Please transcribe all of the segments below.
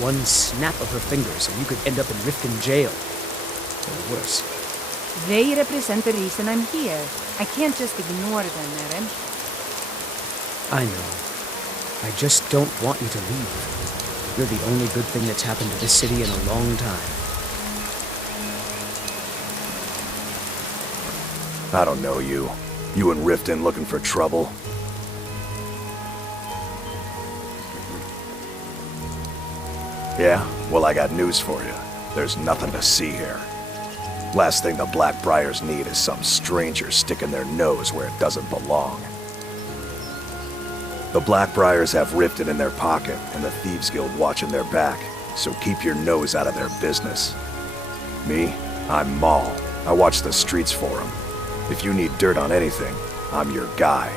One snap of her fingers and you could end up in Riften jail. Or worse. They represent the reason I'm here. I can't just ignore them, Eren. I know. I just don't want you to leave. You're the only good thing that's happened to this city in a long time. I don't know you. You in Riften looking for trouble? Yeah? Well, I got news for you. There's nothing to see here. Last thing the Blackbriars need is some stranger sticking their nose where it doesn't belong. The Blackbriars have Riften in their pocket and the Thieves Guild watching their back, so keep your nose out of their business. Me? I'm Maul. I watch the streets for them. If you need dirt on anything, I'm your guy.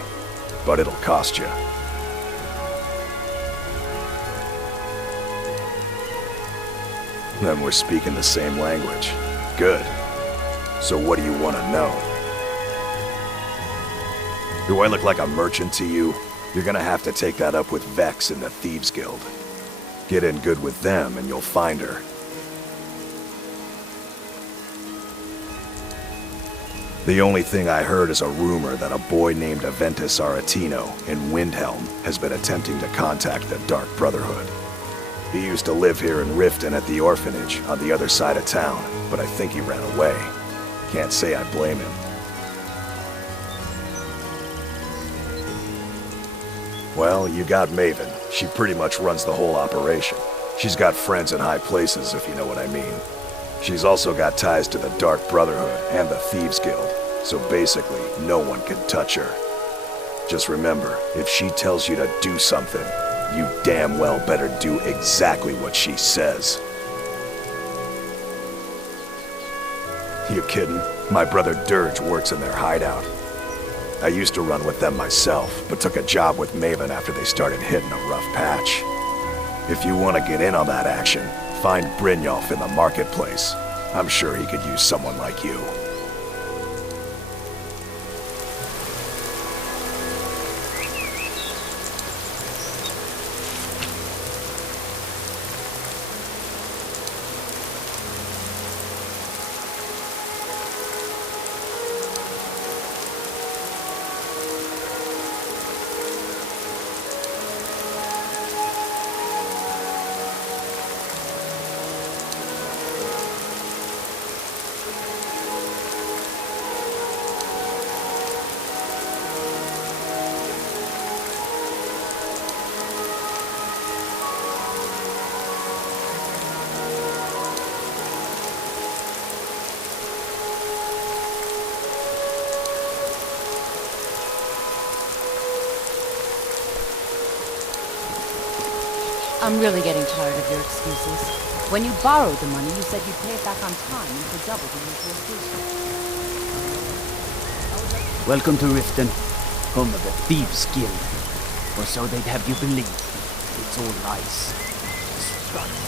But it'll cost you. Then we're speaking the same language. Good. So what do you want to know? Do I look like a merchant to you? You're gonna have to take that up with Vex in the Thieves Guild. Get in good with them and you'll find her. The only thing I heard is a rumor that a boy named Aventus Aretino in Windhelm has been attempting to contact the Dark Brotherhood. He used to live here in Riften at the orphanage on the other side of town, but I think he ran away. Can't say I blame him. Well, you got Maven. She pretty much runs the whole operation. She's got friends in high places, if you know what I mean. She's also got ties to the Dark Brotherhood and the Thieves Guild, so basically, no one can touch her. Just remember, if she tells you to do something, you damn well better do exactly what she says. You kidding? My brother Dirge works in their hideout. I used to run with them myself, but took a job with Maven after they started hitting a rough patch. If you want to get in on that action, find Brynjolf in the marketplace. I'm sure he could use someone like you. I'm really getting tired of your excuses. When you borrowed the money, you said you'd pay it back on time and for double the usual fee. Welcome to Riften, home of the Thieves Guild. Or so they'd have you believe. It's all lies. Struts.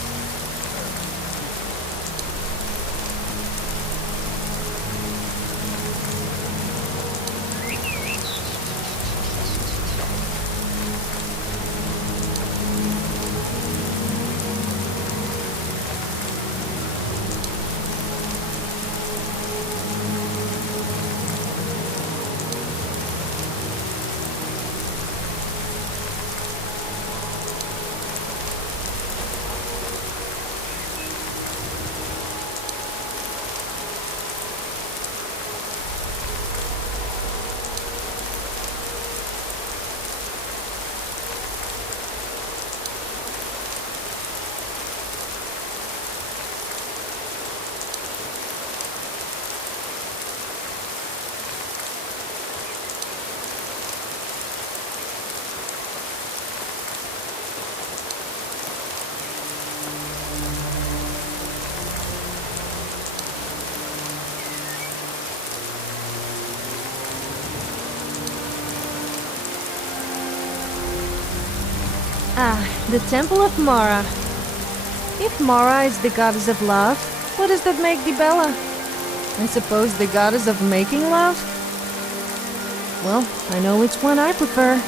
Ah, the Temple of Mara. If Mara is the goddess of love, what does that make Dibella? I suppose the goddess of making love? Well, I know which one I prefer.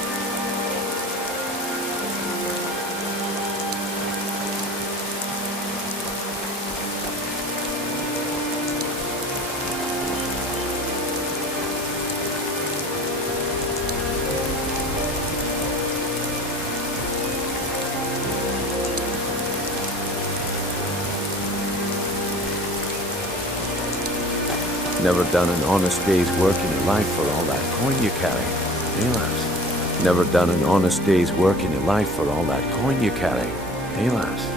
Never done an honest day's work in your life for all that coin you carry. Hey, lass. Never done an honest day's work in your life for all that coin you carry. Hey, lass.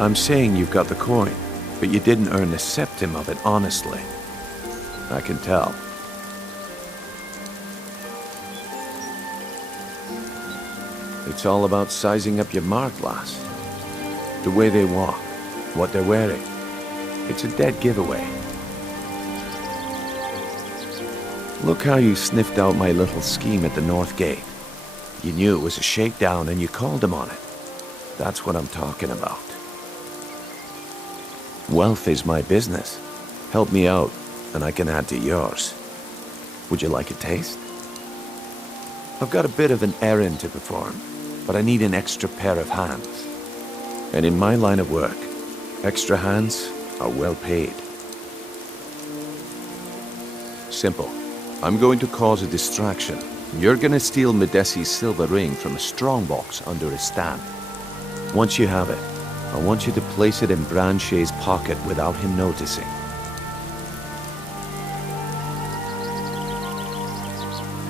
I'm saying you've got the coin, but you didn't earn a septim of it honestly. I can tell. It's all about sizing up your mark, lass. The way they walk, what they're wearing. It's a dead giveaway. Look how you sniffed out my little scheme at the North Gate. You knew it was a shakedown and you called him on it. That's what I'm talking about. Wealth is my business. Help me out, and I can add to yours. Would you like a taste? I've got a bit of an errand to perform, but I need an extra pair of hands. And in my line of work, extra hands are well paid. Simple. I'm going to cause a distraction. You're gonna steal Medesi's silver ring from a strongbox under his stand. Once you have it, I want you to place it in Branche's pocket without him noticing.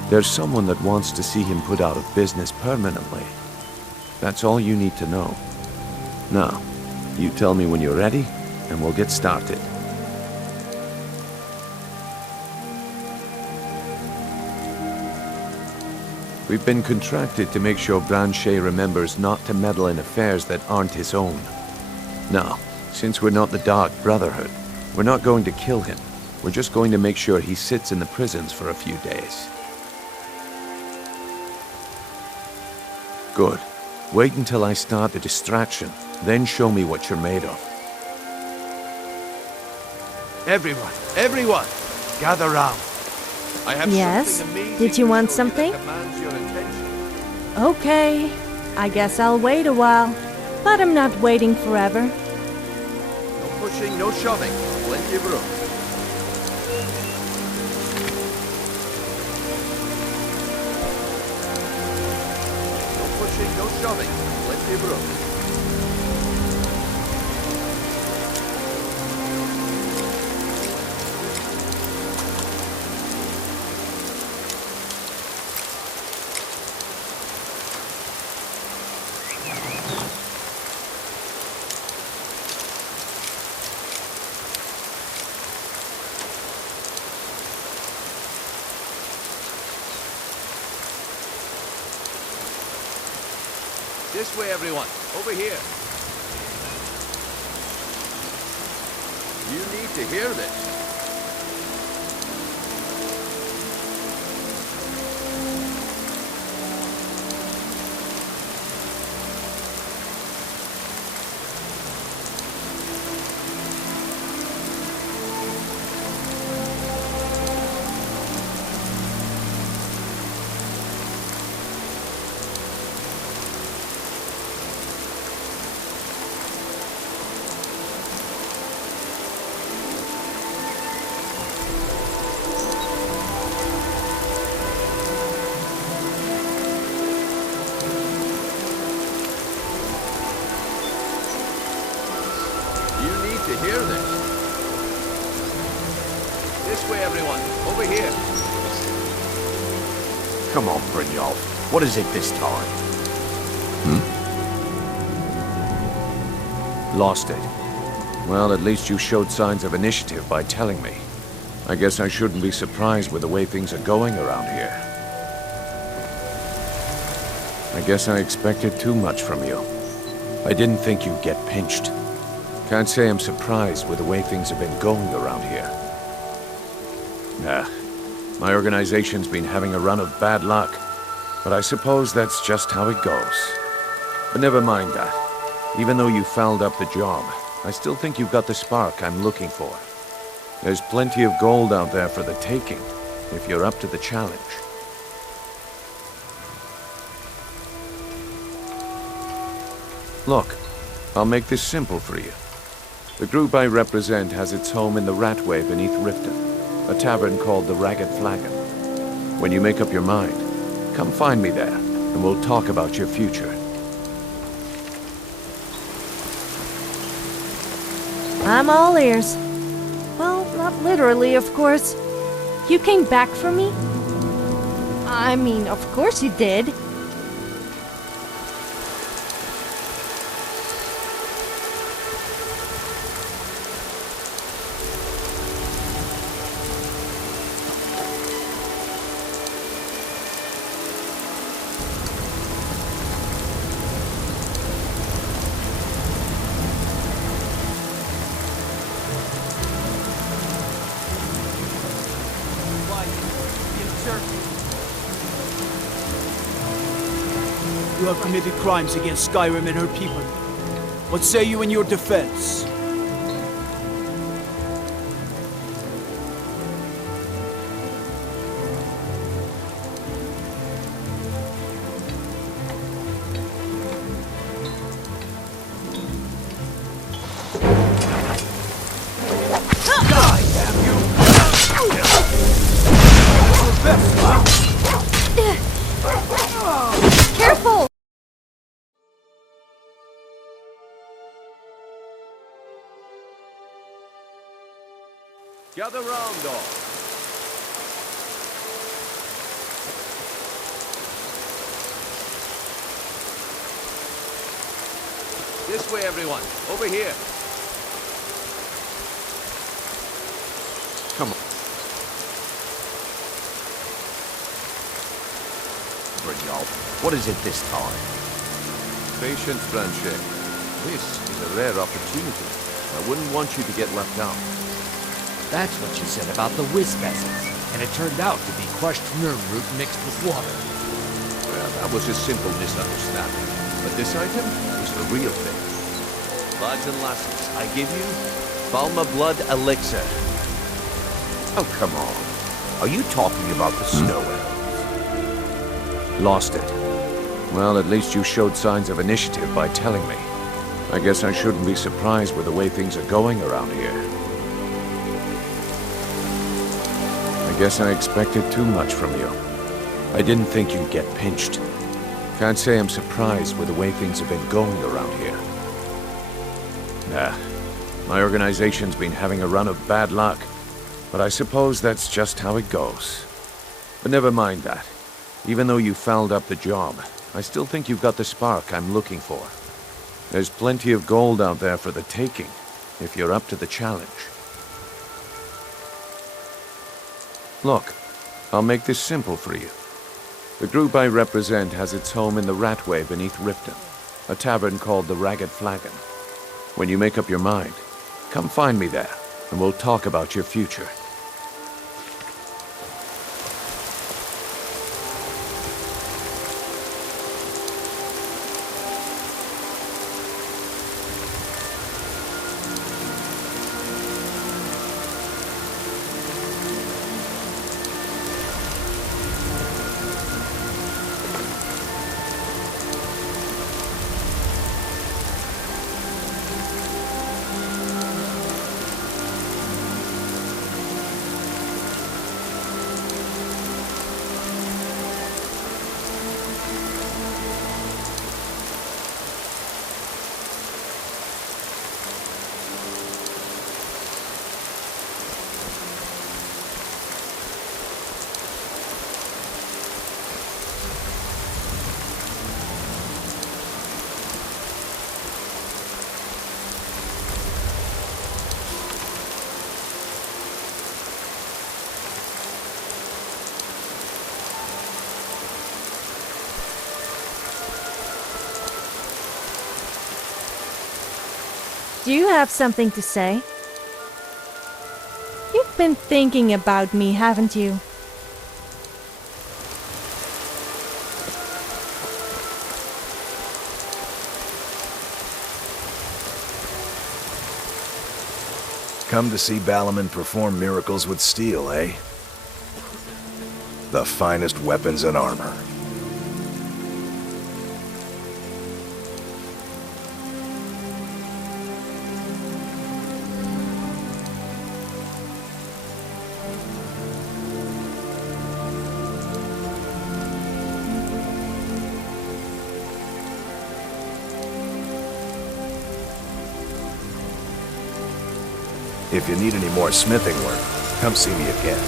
There's someone that wants to see him put out of business permanently. That's all you need to know. Now, you tell me when you're ready, and we'll get started. We've been contracted to make sure Branche remembers not to meddle in affairs that aren't his own. Now, since we're not the Dark Brotherhood, we're not going to kill him. We're just going to make sure he sits in the prisons for a few days. Good. Wait until I start the distraction, then show me what you're made of. Everyone, gather round. I have Yes? something amazing Did you to want show something? that demands your attention. Okay. I guess I'll wait a while. But I'm not waiting forever. No pushing, no shoving. Plenty of room. No pushing, no shoving. Plenty of room. This way, everyone. Over here. You need to hear this. To hear this. This way, everyone. Over here. Come on, Brynjolf. What is it this time? Lost it. Well, at least you showed signs of initiative by telling me. I guess I shouldn't be surprised with the way things are going around here. I guess I expected too much from you. I didn't think you'd get pinched. Can't say I'm surprised with the way things have been going around here. Nah, my organization's been having a run of bad luck, but I suppose that's just how it goes. But never mind that. Even though you fouled up the job, I still think you've got the spark I'm looking for. There's plenty of gold out there for the taking, if you're up to the challenge. Look, I'll make this simple for you. The group I represent has its home in the Ratway beneath Riften, a tavern called the Ragged Flagon. When you make up your mind, come find me there, and we'll talk about your future. I'm all ears. Literally, of course. You came back for me? I mean, of course you did. You have committed crimes against Skyrim and her people. What say you in your defense? Die, damn you! Your best. Careful! Gather round, all. This way, everyone. Over here. Come on. Brignold, what is it this time? Patience, Blanchet. This is a rare opportunity. I wouldn't want you to get left out. That's what you said about the wisp essence, and it turned out to be crushed nerve root mixed with water. Well, that was a simple misunderstanding. But this item is the real thing. Lads and lasses, I give you Balma Blood Elixir. Oh, come on. Are you talking about the snow elves? Lost it. Well, at least you showed signs of initiative by telling me. I guess I shouldn't be surprised with the way things are going around here. I guess I expected too much from you. I didn't think you'd get pinched. Can't say I'm surprised with the way things have been going around here. Nah, my organization's been having a run of bad luck, but I suppose that's just how it goes. But never mind that. Even though you fouled up the job, I still think you've got the spark I'm looking for. There's plenty of gold out there for the taking, if you're up to the challenge. Look, I'll make this simple for you. The group I represent has its home in the Ratway beneath Riften, a tavern called the Ragged Flagon. When you make up your mind, come find me there, and we'll talk about your future. Do you have something to say? You've been thinking about me, haven't you? Come to see Balaman perform miracles with steel, eh? The finest weapons and armor. If you need any more smithing work, come see me again.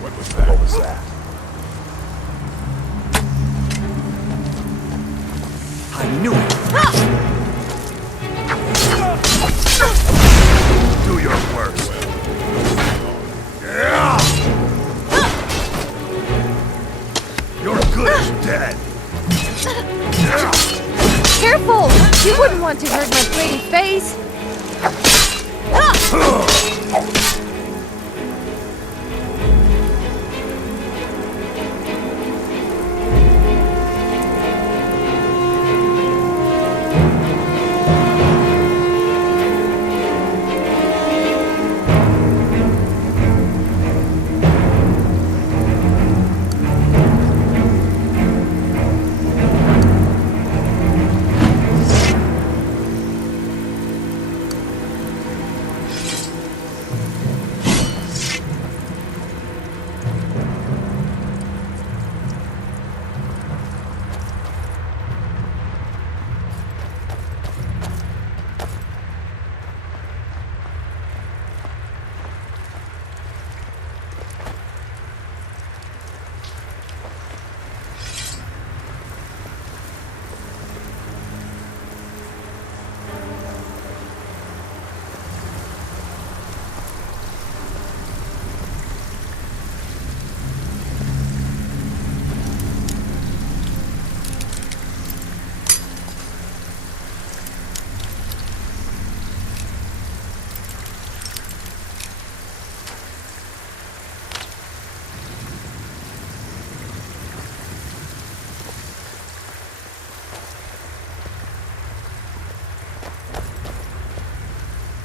What was that? I knew it! Do your worst. You're good as dead. Careful! You wouldn't want to hurt my pretty face.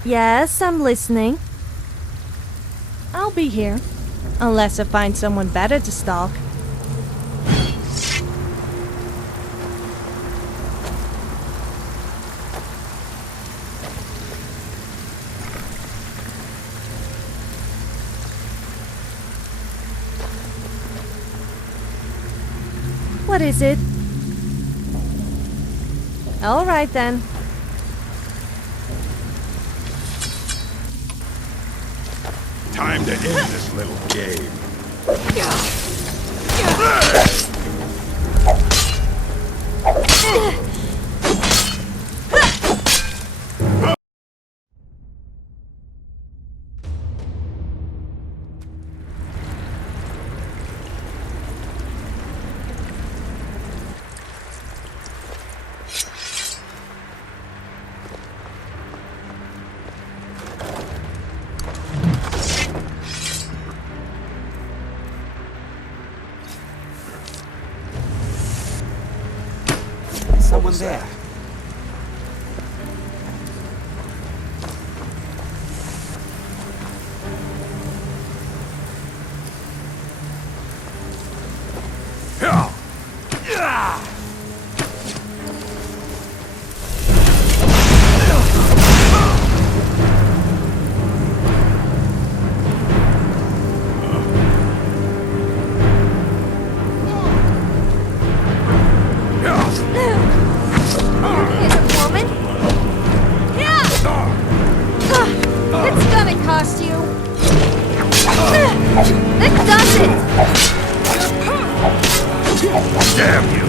Yes, I'm listening. I'll be here. Unless I find someone better to stalk. What is it? All right then. Time to end this little game. down there. It's gonna cost you. That does it! Damn you!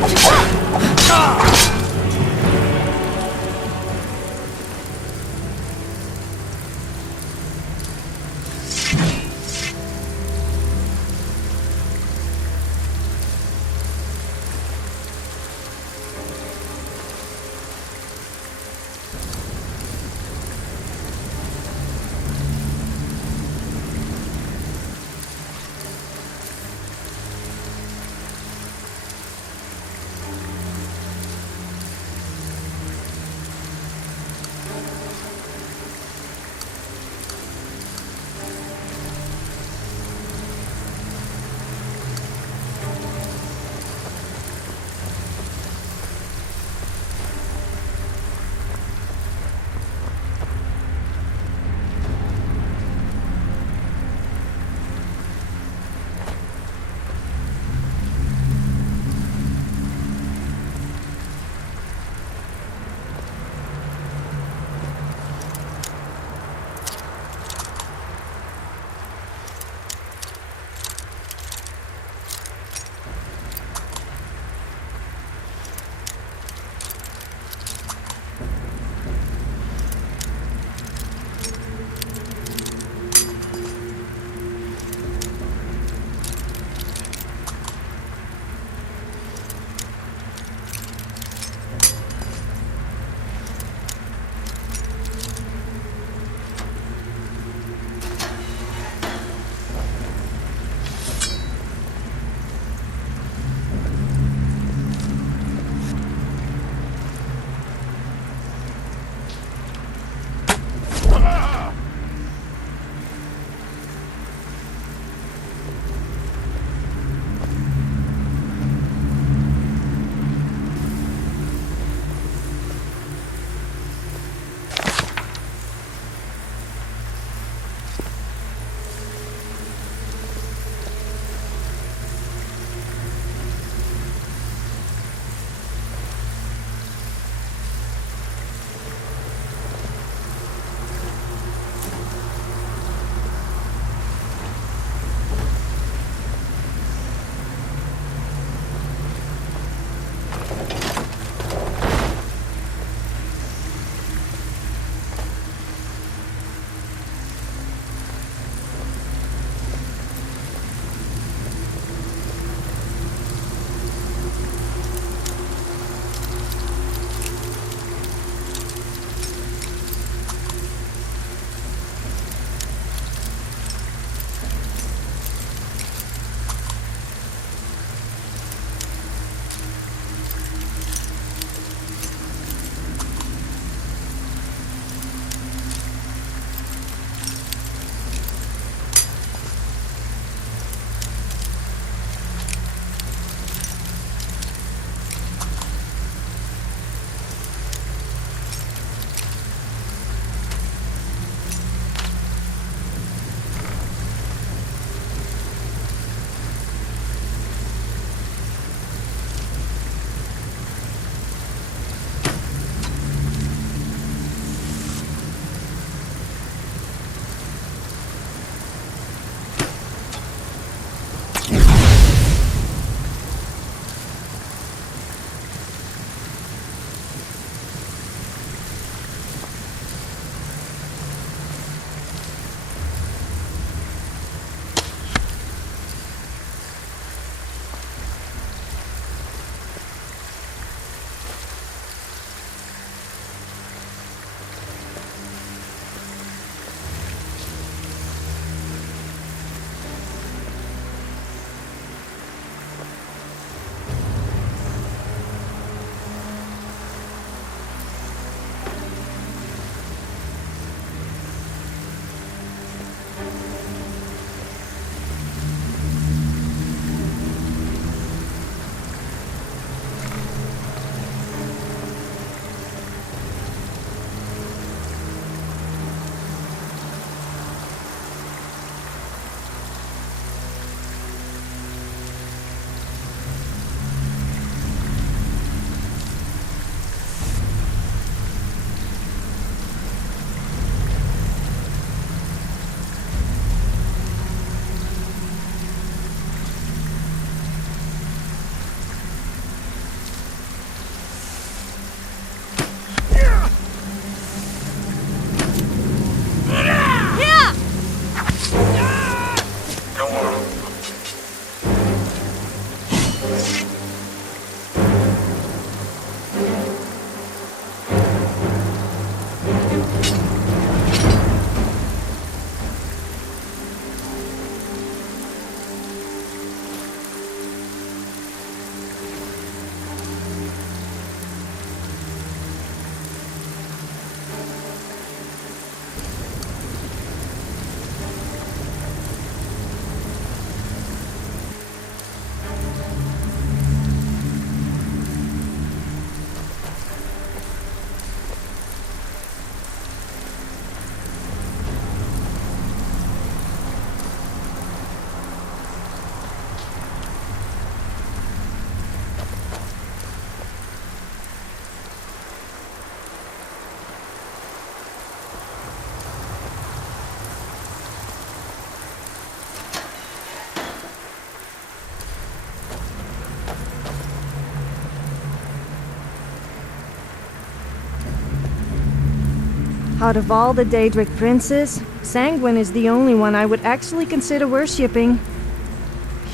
Out of all the Daedric princes, Sanguine is the only one I would actually consider worshipping.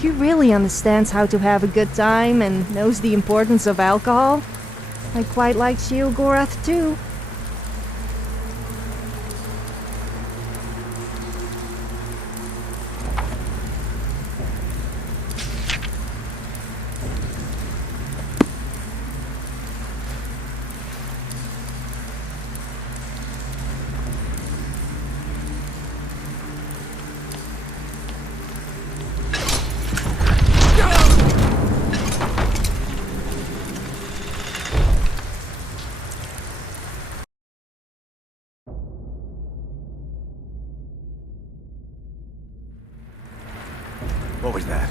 He really understands how to have a good time and knows the importance of alcohol. I quite like Sheogorath too. What was that?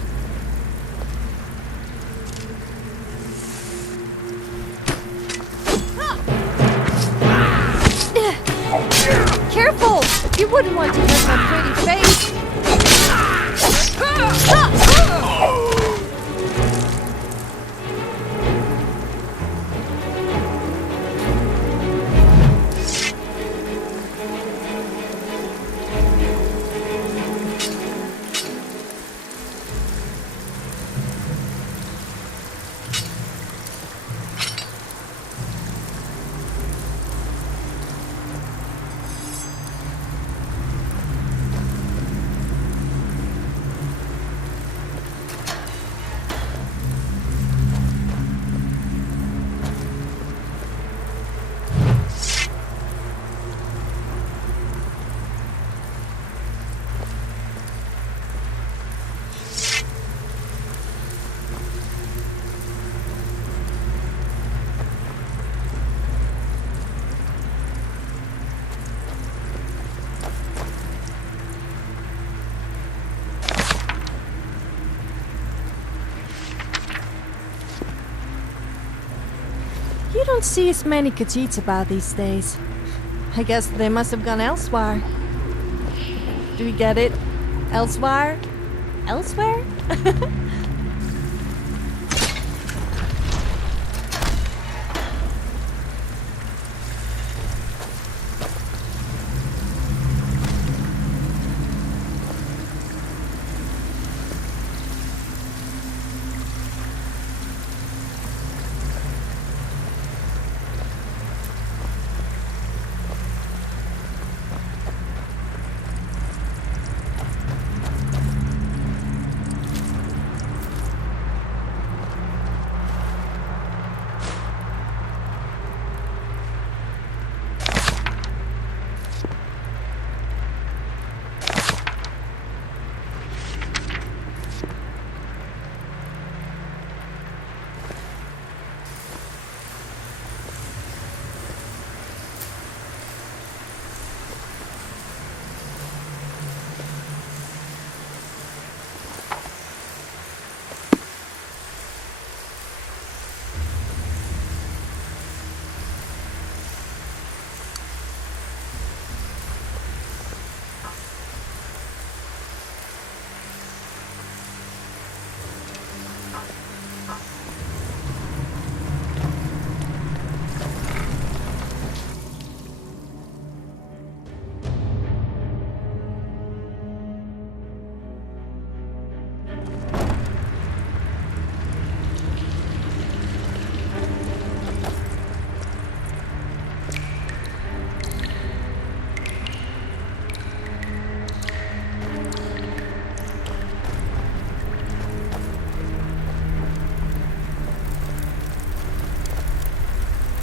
Careful! You wouldn't want to hurt my pretty face! You don't see as many Khajiits about these days. I guess they must have gone elsewhere. Do we get it? Elsewhere? Elsewhere?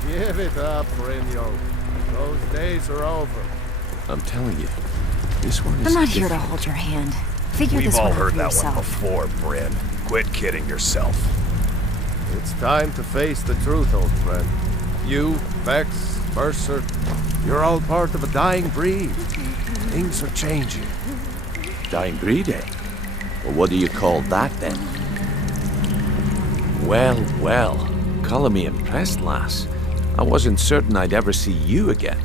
Give it up, Brynjo. Those days are over. I'm telling you, this one is I'm not here to different. hold your hand. Figure We've this all one out heard for that yourself. one before, Bryn. Quit kidding yourself. It's time to face the truth, old friend. You, Vex, Mercer, you're all part of a dying breed. Things are changing. Dying breed, eh? Well, what do you call that, then? Well, well. Colour me impressed, lass. I wasn't certain I'd ever see you again.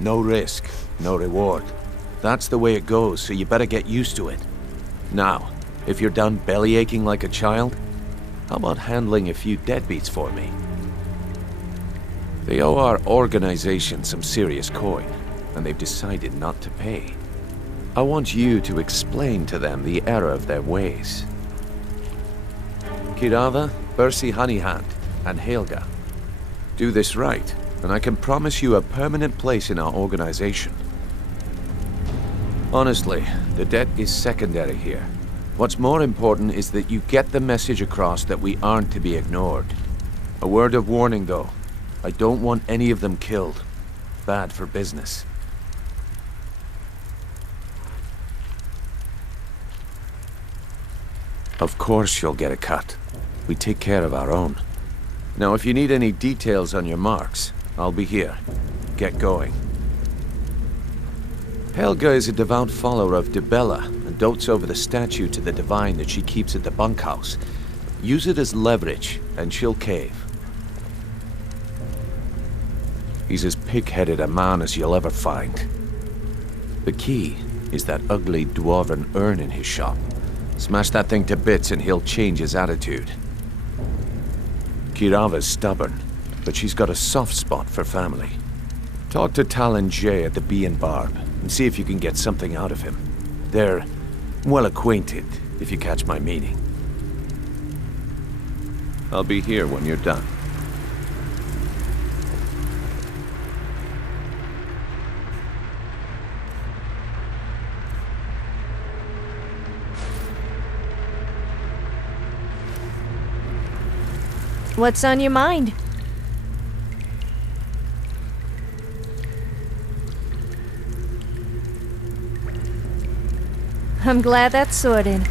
No risk, no reward. That's the way it goes, so you better get used to it. Now, if you're done belly aching like a child, How about handling a few deadbeats for me? They owe our organization some serious coin, and they've decided not to pay. I want you to explain to them the error of their ways. Kirava, Bersi Honeyhand, and Helga. Do this right, and I can promise you a permanent place in our organization. Honestly, the debt is secondary here. What's more important is that you get the message across that we aren't to be ignored. A word of warning, though. I don't want any of them killed. Bad for business. Of course you'll get a cut. We take care of our own. Now, if you need any details on your marks, I'll be here. Get going. Helga is a devout follower of Dibella and dotes over the statue to the divine that she keeps at the bunkhouse. Use it as leverage, and she'll cave. He's as pig-headed a man as you'll ever find. The key is that ugly dwarven urn in his shop. Smash that thing to bits and he'll change his attitude. Kirava's stubborn, but she's got a soft spot for family. Talk to Talon J at the Bee and Barb, and see if you can get something out of him. They're well acquainted, if you catch my meaning. I'll be here when you're done. What's on your mind? I'm glad that's sorted.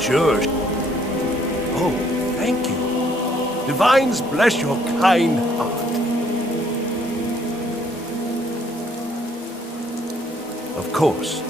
Sure. Oh, thank you. Divines bless your kind heart. Of course.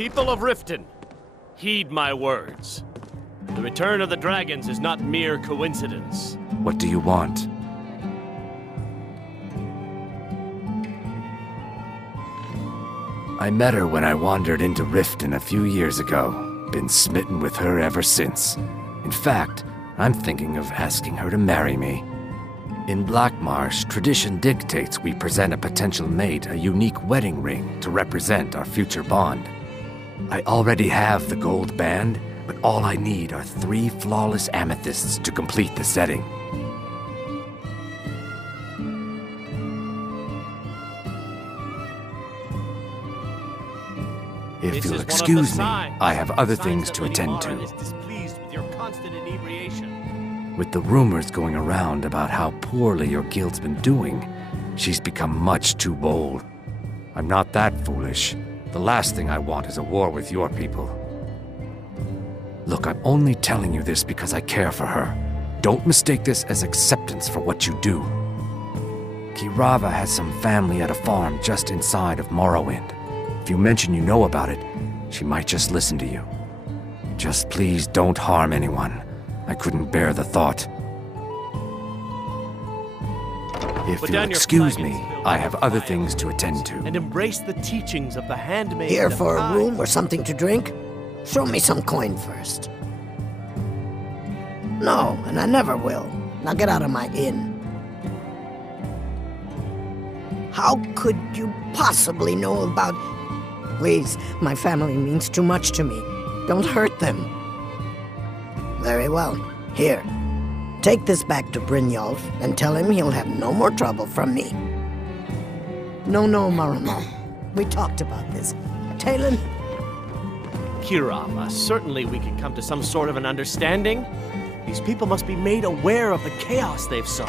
People of Riften, heed my words. The return of the dragons is not mere coincidence. What do you want? I met her when I wandered into Riften a few years ago. Been smitten with her ever since. In fact, I'm thinking of asking her to marry me. In Blackmarsh, tradition dictates we present a potential mate a unique wedding ring to represent our future bond. I already have the gold band, but all I need are 3 flawless amethysts to complete the setting. If you'll excuse me, I have other things to attend to. With the rumors going around about how poorly your guild's been doing, she's become much too bold. I'm not that foolish. The last thing I want is a war with your people. Look, I'm only telling you this because I care for her. Don't mistake this as acceptance for what you do. Kirava has some family at a farm just inside of Morrowind. If you mention you know about it, she might just listen to you. Just please don't harm anyone. I couldn't bear the thought. If you'll excuse me, I have other things to attend to. And embrace the teachings of the handmaid. Here for a room or something to drink? Show me some coin first. No, and I never will. Now get out of my inn. How could you possibly know about... Please, my family means too much to me. Don't hurt them. Very well. Here. Take this back to Brynjolf and tell him he'll have no more trouble from me. No, Maramo. We talked about this. Talon? Kirava, certainly we can come to some sort of an understanding. These people must be made aware of the chaos they've sown.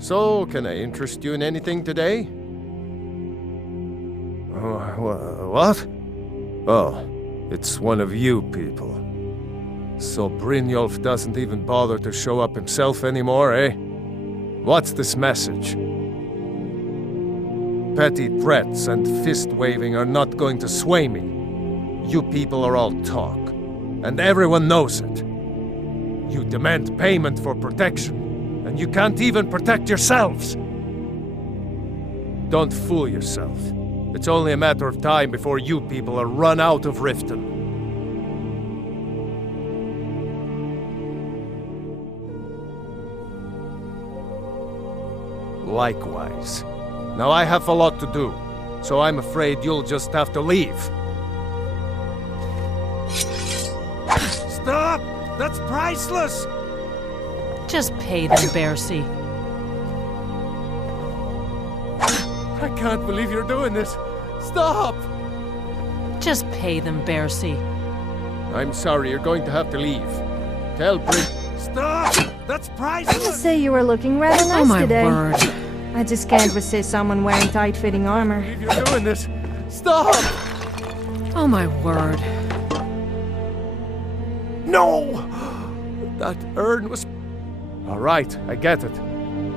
So, can I interest you in anything today? What? Oh, it's one of you people. So Brynjolf doesn't even bother to show up himself anymore, eh? What's this message? Petty threats and fist-waving are not going to sway me. You people are all talk, and everyone knows it. You demand payment for protection. And you can't even protect yourselves! Don't fool yourself. It's only a matter of time before you people are run out of Riften. Likewise. Now I have a lot to do, so I'm afraid you'll just have to leave. Stop! That's priceless! Just pay them, Bercy. I can't believe you're doing this. Stop! Just pay them, Bercy. I'm sorry, you're going to have to leave. Tell Brit... Stop! That's priceless! I must say you were looking rather nice today. Oh my word. I just can't resist someone wearing tight-fitting armor. I can't believe you're doing this. Stop! Oh my word. No! That urn was... All right, I get it.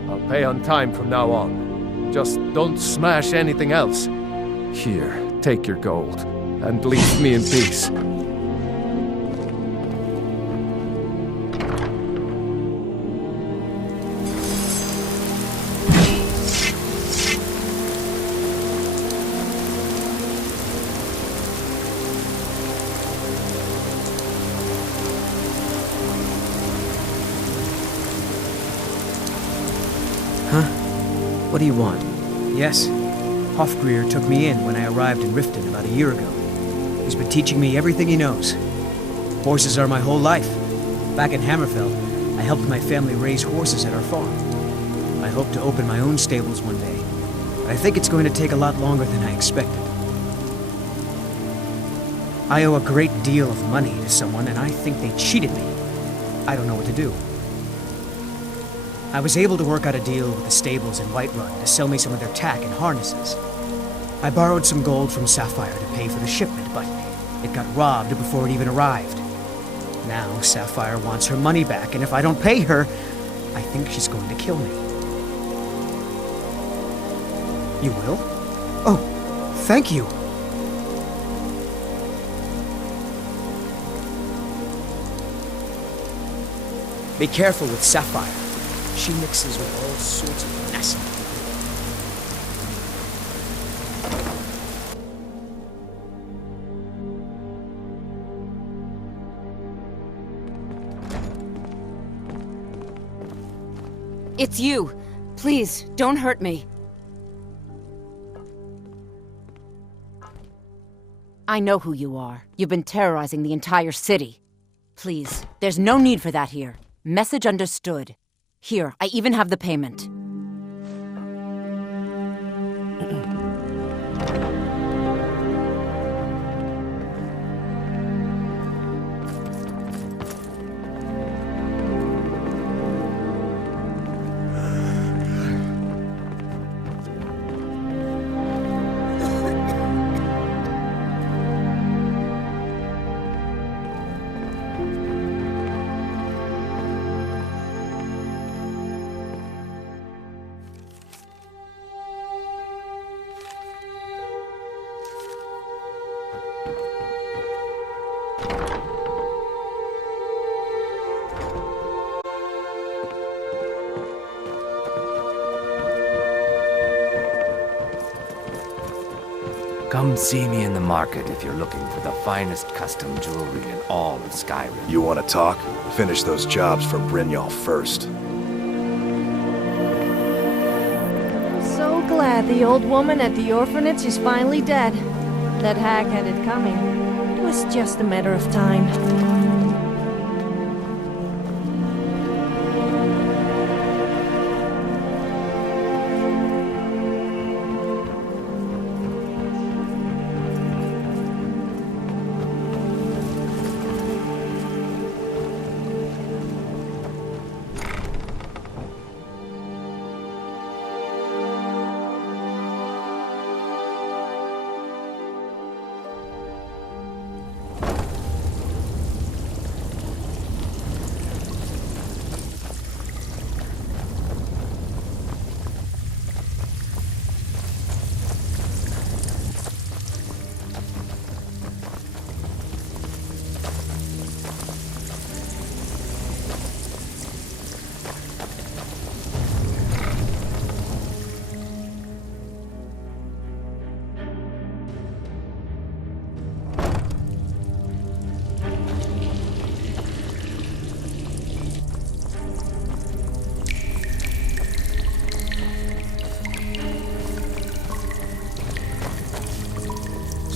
I'll pay on time from now on. Just don't smash anything else. Here, take your gold, and leave me in peace. What do you want? Yes, Hofgrir took me in when I arrived in Riften about a year ago. He's been teaching me everything he knows. Horses are my whole life. Back in Hammerfell, I helped my family raise horses at our farm. I hope to open my own stables one day, but I think it's going to take a lot longer than I expected. I owe a great deal of money to someone, and I think they cheated me. I don't know what to do. I was able to work out a deal with the stables in Whiterun to sell me some of their tack and harnesses. I borrowed some gold from Sapphire to pay for the shipment, but it got robbed before it even arrived. Now Sapphire wants her money back, and if I don't pay her, I think she's going to kill me. You will? Oh, thank you. Be careful with Sapphire. She mixes with all sorts of nasty people. It's you. Please, don't hurt me. I know who you are. You've been terrorizing the entire city. Please, there's no need for that here. Message understood. Here, I even have the payment. Come see me in the market if you're looking for the finest custom jewelry in all of Skyrim. You want to talk? Finish those jobs for Brynjolf first. So glad the old woman at the orphanage is finally dead. That hag had it coming. It was just a matter of time.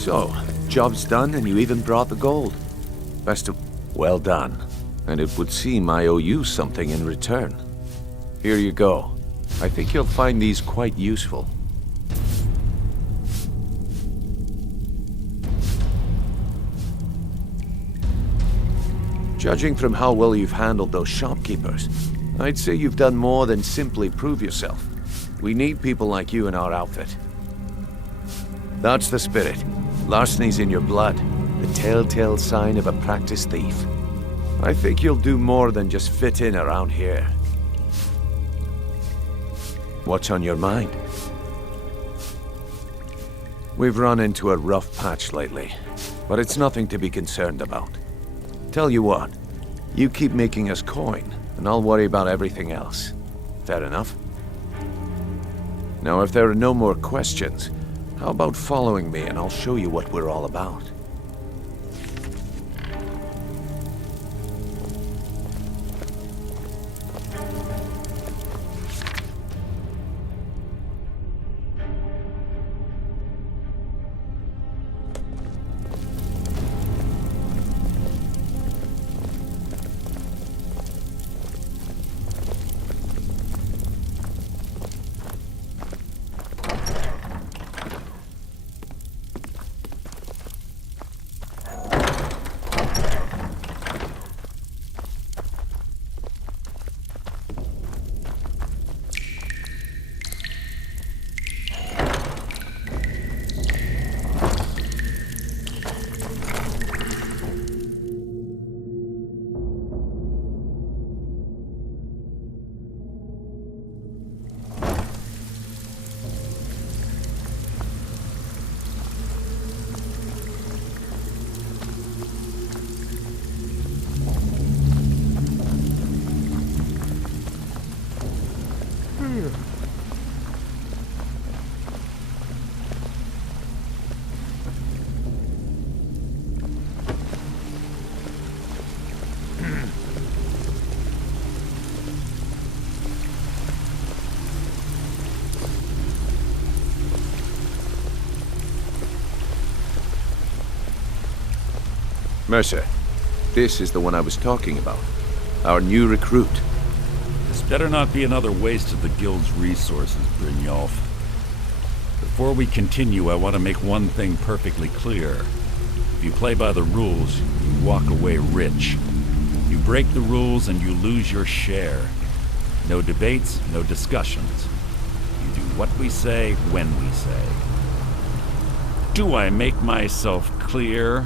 So, job's done and you even brought the gold. Best of... Well done. And it would seem I owe you something in return. Here you go. I think you'll find these quite useful. Judging from how well you've handled those shopkeepers, I'd say you've done more than simply prove yourself. We need people like you in our outfit. That's the spirit. Larceny's in your blood, the telltale sign of a practiced thief. I think you'll do more than just fit in around here. What's on your mind? We've run into a rough patch lately, but it's nothing to be concerned about. Tell you what, you keep making us coin, and I'll worry about everything else. Fair enough? Now, if there are no more questions, how about following me and I'll show you what we're all about? Mercer, this is the one I was talking about. Our new recruit. This better not be another waste of the Guild's resources, Brynjolf. Before we continue, I want to make one thing perfectly clear. If you play by the rules, you walk away rich. You break the rules and you lose your share. No debates, no discussions. You do what we say, when we say. Do I make myself clear?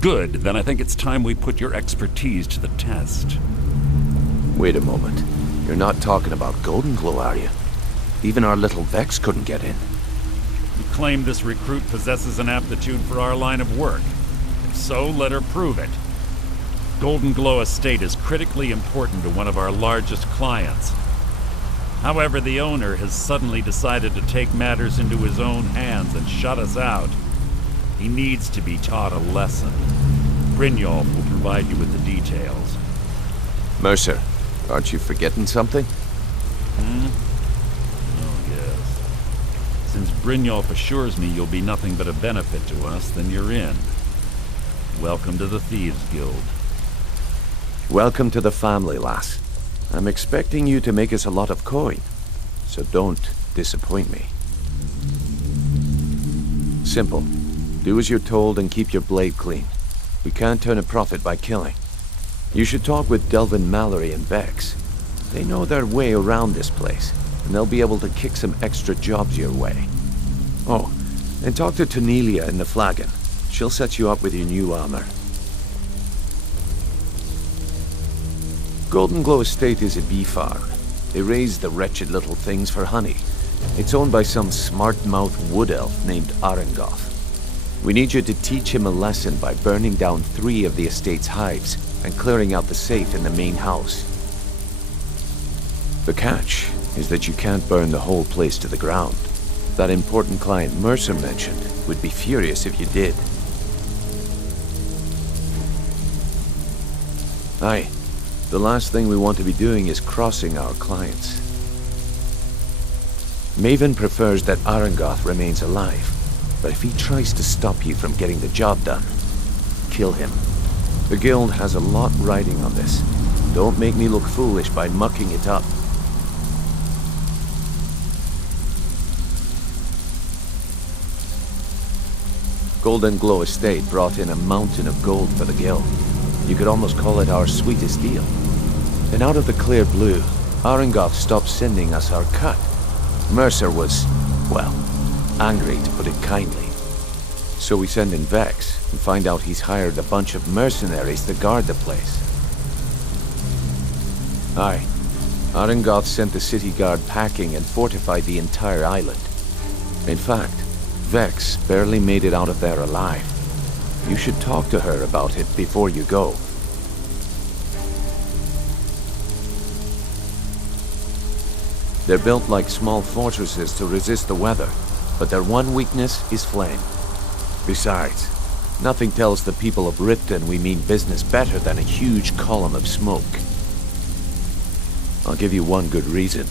Good, then I think it's time we put your expertise to the test. Wait a moment. You're not talking about Golden Glow, are you? Even our little Vex couldn't get in. You claim this recruit possesses an aptitude for our line of work. If so, let her prove it. Golden Glow Estate is critically important to one of our largest clients. However, the owner has suddenly decided to take matters into his own hands and shut us out. He needs to be taught a lesson. Brynjolf will provide you with the details. Mercer, aren't you forgetting something? Oh, yes. Since Brynjolf assures me you'll be nothing but a benefit to us, then you're in. Welcome to the Thieves Guild. Welcome to the family, lass. I'm expecting you to make us a lot of coin, so don't disappoint me. Simple. Do as you're told and keep your blade clean. We can't turn a profit by killing. You should talk with Delvin Mallory and Vex. They know their way around this place, and they'll be able to kick some extra jobs your way. Oh, and talk to Tanelia in the Flagon. She'll set you up with your new armor. Golden Glow Estate is a bee farm. They raise the wretched little things for honey. It's owned by some smart-mouthed wood elf named Arengoth. We need you to teach him a lesson by burning down 3 of the estate's hives and clearing out the safe in the main house. The catch is that you can't burn the whole place to the ground. That important client Mercer mentioned would be furious if you did. Aye, the last thing we want to be doing is crossing our clients. Maven prefers that Arengoth remains alive. But if he tries to stop you from getting the job done, kill him. The Guild has a lot riding on this. Don't make me look foolish by mucking it up. Golden Glow Estate brought in a mountain of gold for the Guild. You could almost call it our sweetest deal. And out of the clear blue, Arengoth stopped sending us our cut. Mercer was, well, angry, to put it kindly. So we send in Vex and find out he's hired a bunch of mercenaries to guard the place. Aye. Arengoth sent the city guard packing and fortified the entire island. In fact, Vex barely made it out of there alive. You should talk to her about it before you go. They're built like small fortresses to resist the weather, but their one weakness is flame. Besides, nothing tells the people of Riften we mean business better than a huge column of smoke. I'll give you one good reason.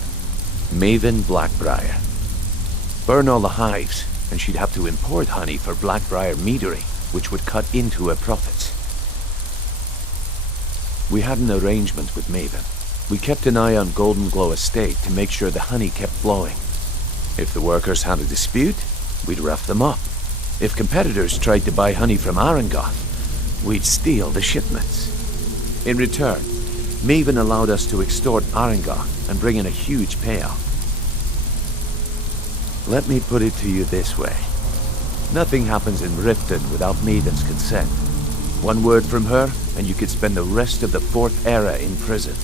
Maven Blackbriar. Burn all the hives, and she'd have to import honey for Blackbriar meadery, which would cut into her profits. We had an arrangement with Maven. We kept an eye on Golden Glow Estate to make sure the honey kept flowing. If the workers had a dispute, we'd rough them up. If competitors tried to buy honey from Arengoth, we'd steal the shipments. In return, Maven allowed us to extort Arengoth and bring in a huge payout. Let me put it to you this way. Nothing happens in Riften without Maven's consent. One word from her, and you could spend the rest of the 4th era in prison.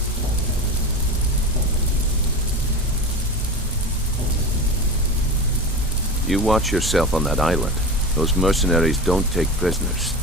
You watch yourself on that island. Those mercenaries don't take prisoners.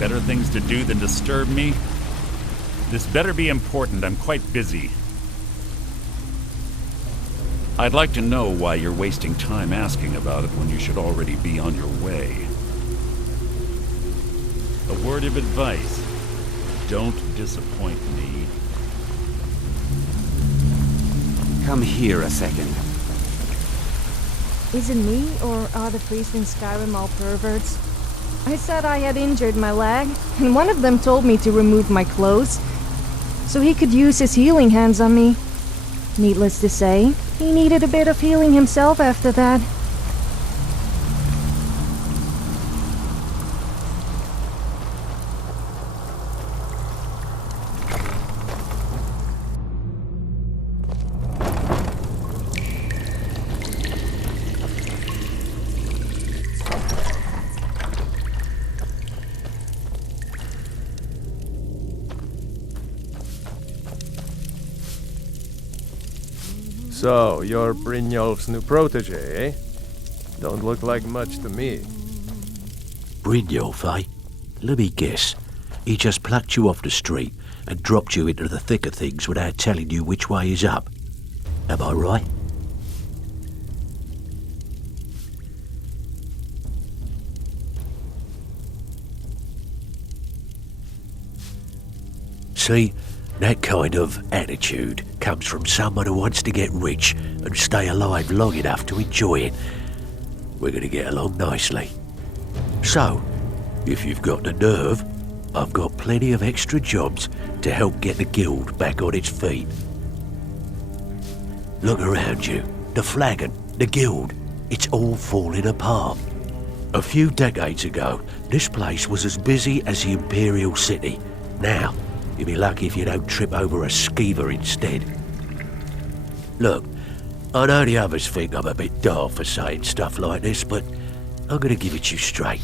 better things to do than disturb me? This better be important. I'm quite busy. I'd like to know why you're wasting time asking about it when you should already be on your way. A word of advice. Don't disappoint me. Come here a second. Is it me, or are the priests in Skyrim all perverts? I said I had injured my leg, and one of them told me to remove my clothes, so he could use his healing hands on me. Needless to say, he needed a bit of healing himself after that. So, you're Brynjolf's new protege, eh? Don't look like much to me. Brynjolf, eh? Let me guess. He just plucked you off the street and dropped you into the thick of things without telling you which way is up. Am I right? See, that kind of attitude comes from someone who wants to get rich and stay alive long enough to enjoy it. We're going to get along nicely. So, if you've got the nerve, I've got plenty of extra jobs to help get the guild back on its feet. Look around you. The flagon, the guild, it's all falling apart. A few decades ago, this place was as busy as the Imperial City. Now, you'll be lucky if you don't trip over a skeever instead. Look, I know the others think I'm a bit daft for saying stuff like this, but I'm gonna give it you straight.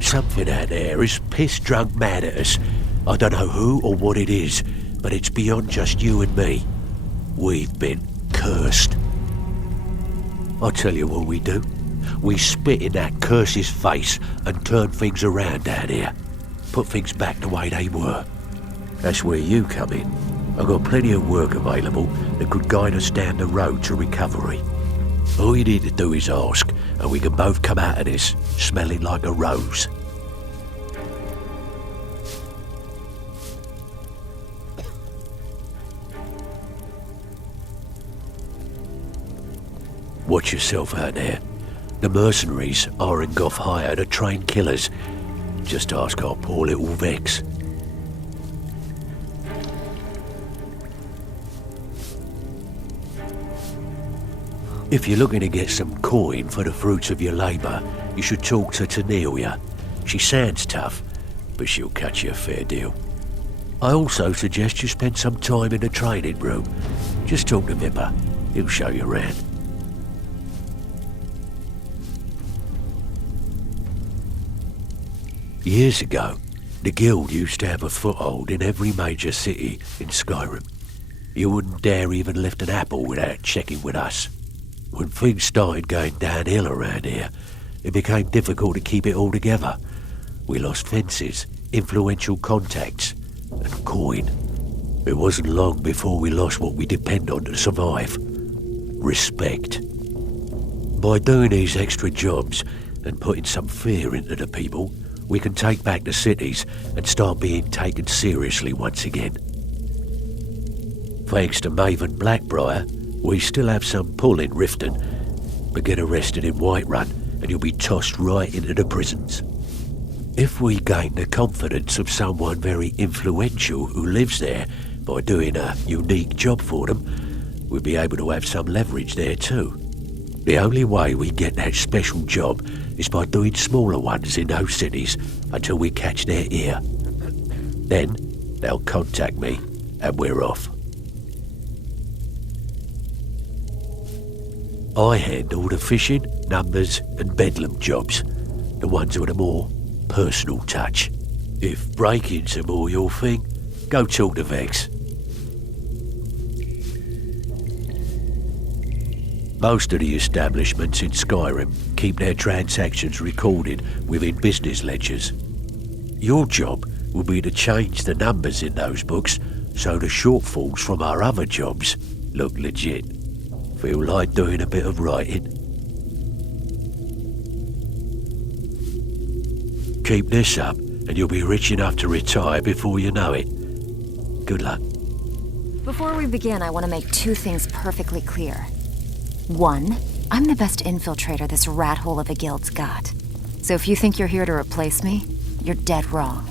Something out there is piss-drunk mad at us. I don't know who or what it is, but it's beyond just you and me. We've been cursed. I'll tell you what we do. We spit in that curse's face and turn things around down here. Put things back the way they were. That's where you come in. I've got plenty of work available that could guide us down the road to recovery. All you need to do is ask, and we can both come out of this smelling like a rose. Watch yourself out there. The mercenaries are in Goth hire to train killers. Just ask our poor little Vex. If you're looking to get some coin for the fruits of your labour, you should talk to Tanelia. She sounds tough, but she'll cut you a fair deal. I also suggest you spend some time in the training room. Just talk to Vipper. He'll show you around. Years ago, the guild used to have a foothold in every major city in Skyrim. You wouldn't dare even lift an apple without checking with us. When things started going downhill around here, it became difficult to keep it all together. We lost fences, influential contacts, and coin. It wasn't long before we lost what we depend on to survive. Respect. By doing these extra jobs and putting some fear into the people, we can take back the cities and start being taken seriously once again. Thanks to Maven Blackbriar, we still have some pull in Riften, but get arrested in Whiterun and you'll be tossed right into the prisons. If we gain the confidence of someone very influential who lives there by doing a unique job for them, we'll be able to have some leverage there too. The only way we get that special job is by doing smaller ones in those cities until we catch their ear. Then they'll contact me and we're off. I handle the fishing, numbers and bedlam jobs, the ones with a more personal touch. If break-ins are more your thing, go talk to Vex. Most of the establishments in Skyrim keep their transactions recorded within business ledgers. Your job will be to change the numbers in those books so the shortfalls from our other jobs look legit. Feel like doing a bit of writing? Keep this up, and you'll be rich enough to retire before you know it. Good luck. Before we begin, I want to make 2 things perfectly clear. 1, I'm the best infiltrator this rat hole of a guild's got. So if you think you're here to replace me, you're dead wrong.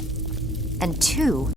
And 2,